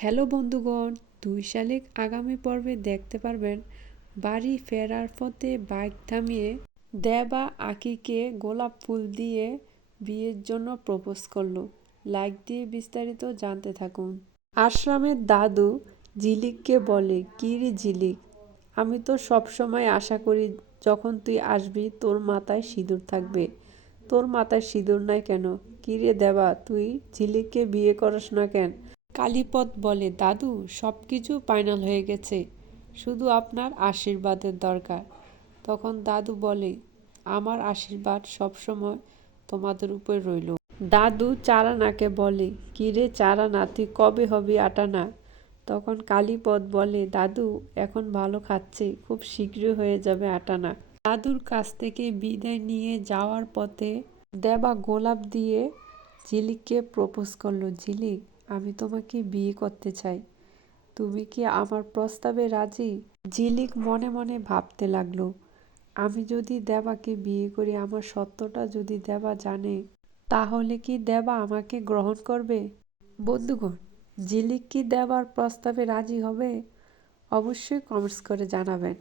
Hello বন্ধুগণ, 2 শালিক আগামী পর্বে দেখতে পারবেন বাড়ি ফেরার পথে বাইক থামিয়ে দেবা আকিকে গোলাপ ফুল দিয়ে বিয়ের জন্য প্রপোজ করলো। লাইক দিয়ে বিস্তারিত জানতে থাকুন। আশরামের দাদু ঝিলিককে বলে, কি রে ঝিলিক, আমি তো সবসময় আশা করি যখন তুই আসবি তোর মাথায় সিঁদুর থাকবে। তোর মাথায় সিঁদুর নাই কেন? কি রে দেবা, তুই ঝিলিককে বিয়ে করস না কেন? কালীপদ বলে, দাদু সব কিছু ফাইনাল হয়ে গেছে, শুধু আপনার আশীর্বাদের দরকার। তখন দাদু বলে, আমার আশীর্বাদ সবসময় তোমাদের উপর রইল। দাদু চারানাকে বলে, কিরে চারানা, তুই কবে হবি আটানা? তখন কালীপদ বলে, দাদু এখন ভালো খাচ্ছে, খুব শীঘ্রই হয়ে যাবে আটানা। দাদুর কাছ থেকে বিদায় নিয়ে যাওয়ার পথে দেবা গোলাপ দিয়ে ঝিলিককে প্রপোজ করলো। ঝিলিক, আমি তোমাকে বিয়ে করতে চাই, তুমি কি আমার প্রস্তাবে রাজি? ঝিলিক মনে মনে ভাবতে লাগলো, আমি যদি দেবাকে বিয়ে করি, আমার সত্যটা যদি দেবা জানে, তাহলে কি দেবা আমাকে গ্রহণ করবে? বন্ধুগণ, ঝিলিক কি দেবার প্রস্তাবে রাজি হবে? অবশ্যই কমেন্টস করে জানাবেন।